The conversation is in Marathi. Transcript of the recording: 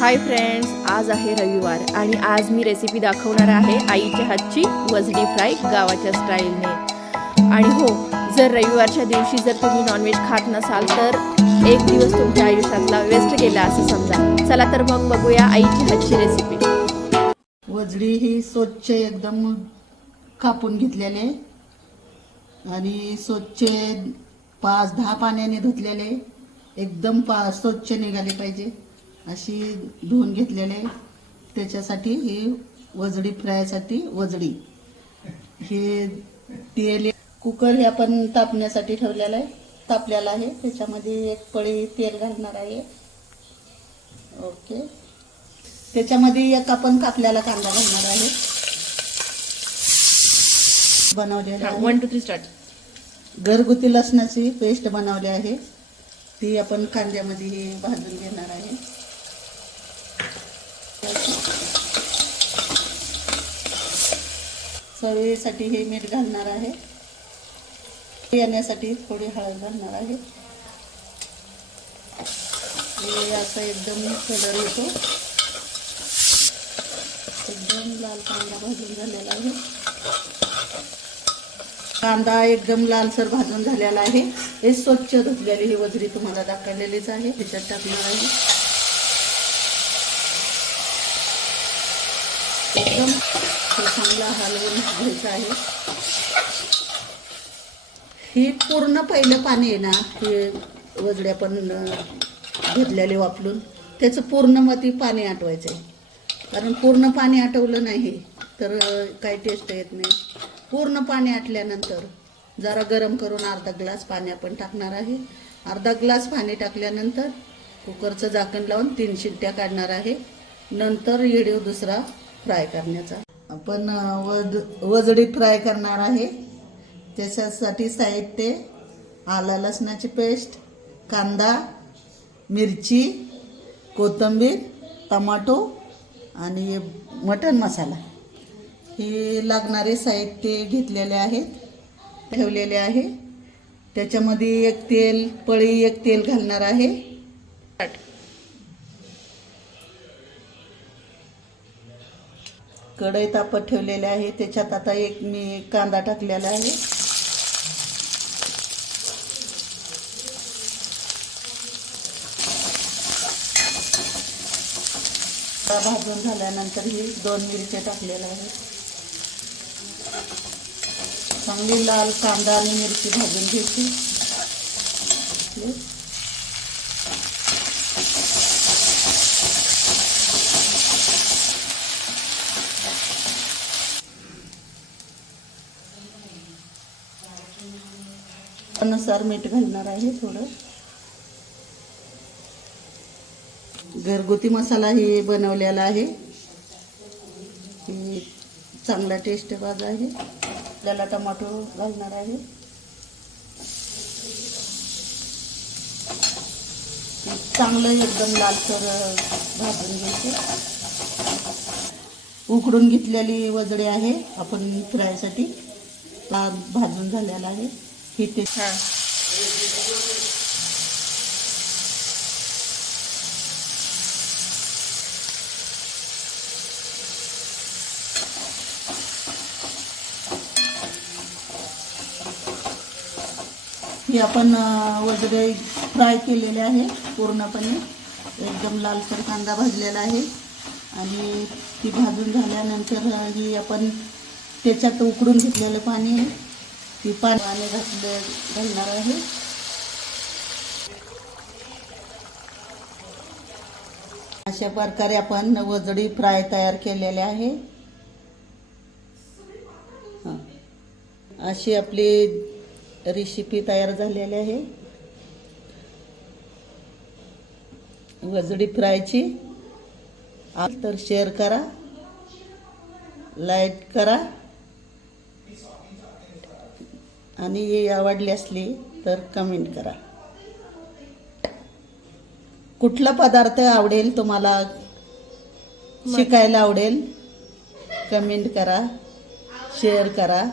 हाय फ्रेंड्स आज आहे रविवार आणि आज मी रेसिपी दाखवणार आहे आईच्या हातची वजडी फ्राय गावाच्या स्टाईलने. आणि हो जर रविवारच्या दिवशी जर तुम्ही नॉनव्हेज खात नसाल तर एक दिवस तुमच्या आयुष्यातला वेस्ट गेला असं समजा. चला तर मग बघूया आईची हातची रेसिपी वजडी ही स्वच्छ एकदम कापून घेतलेले आणि स्वच्छ पाच दहा पाण्याने धुतलेले एकदम पा स्वच्छ निघाले पाहिजे. अशी धुवून घेतलेले. त्याच्यासाठी ही वजडी फ्रायसाठी वजडी. हे तेल कुकर हे आपण तापण्यासाठी ठेवलेलं आहे. तापलेला आहे. त्याच्यामध्ये एक पळी तेल घालणार आहे. ओके. त्याच्यामध्ये एक आपण कापल्याला कांदा घालणार आहे. बनवलेला आहे. वन टू थ्री स्टार्ट घरगुती लसणाची पेस्ट बनवली आहे. ती आपण कांद्यामध्ये भाजून घेणार आहे. चवीसाठी हे मीठ घालणार आहे. येण्यासाठी थोडी हळद घालणार आहे. असं एकदम कलर येतो. एकदम लाल कांदा भाजून झालेला आहे. कांदा एकदम लालसर भाजून झालेला आहे. हे स्वच्छ धुतलेली ही वजरी तुम्हाला दाखवलेलीच आहे. त्याच्यात टाकणार आहे. एकदम चांगला हलवून घ्यायचं आहे. ही पूर्ण पहिलं पाणी आहे ना हे वजड्या पण घेतलेले वापरून त्याचं पूर्ण मग ती पाणी आटवायचं आहे. कारण पूर्ण पाणी आटवलं नाही तर काही टेस्ट येत नाही. पूर्ण पाणी आटल्यानंतर जरा गरम करून अर्धा ग्लास पाणी आपण टाकणार आहे. अर्धा ग्लास पाणी टाकल्यानंतर कुकरचं झाकण लावून तीन शिट्ट्या काढणार आहे. नंतर येडीव दुसरा फ्राय करण्याचा. आपण वज वजडी फ्राय करणार आहे. त्याच्यासाठी साहित्य आला लसणाची पेस्ट कांदा मिरची कोथिंबीर टमाटो आणि मटण मसाला. हे लागणारे साहित्य घेतलेले आहेत ठेवलेले आहे. त्याच्यामध्ये एक तेल पळी एक तेल घालणार आहे. कढई तापत ठेवलेले आहे. त्याच्यात आता एक मी कांदा टाकलेला आहे. भाजून झाल्यानंतर ही दोन मिरच्या टाकलेल्या आहेत. चांगली लाल कांदा आणि मिरची भाजून घ्यायची. अनुसार मीठ घालणार आहे थोडं. घरगुती मसाला हे बनवलेला आहे. हे चांगला टेस्ट बाज आहे. आपल्याला टमाटो घालणार आहे. चांगलं एकदम लालसर भाजून घ्यायचे. उकडून घेतलेली वजडे आहे. आपण फ्रायसाठी लाल भाजून झालेला आहे. हे ते हां हे आपण वगैरे फ्राय केलेले आहे पूर्णपणे. एकदम लालसर कांदा भाजलेला आहे. आणि ती भाजून झाल्यानंतर ही आपण त्याच्यात उकडून घेतलेलं पाणी मी ती पाणी घातले घालणार आहे. अशा प्रकारे आपण वजडी फ्राय तयार केलेले आहे. अशी आपली रेसिपी तयार झालेली आहे. वजडी फ्रायची. आप तर शेअर करा लाईक करा. आणि आवडली असली तर कमेंट करा. कुठला पदार्थ आवडेल तुम्हाला? शिकायला आवडेल? कमेंट करा शेअर करा.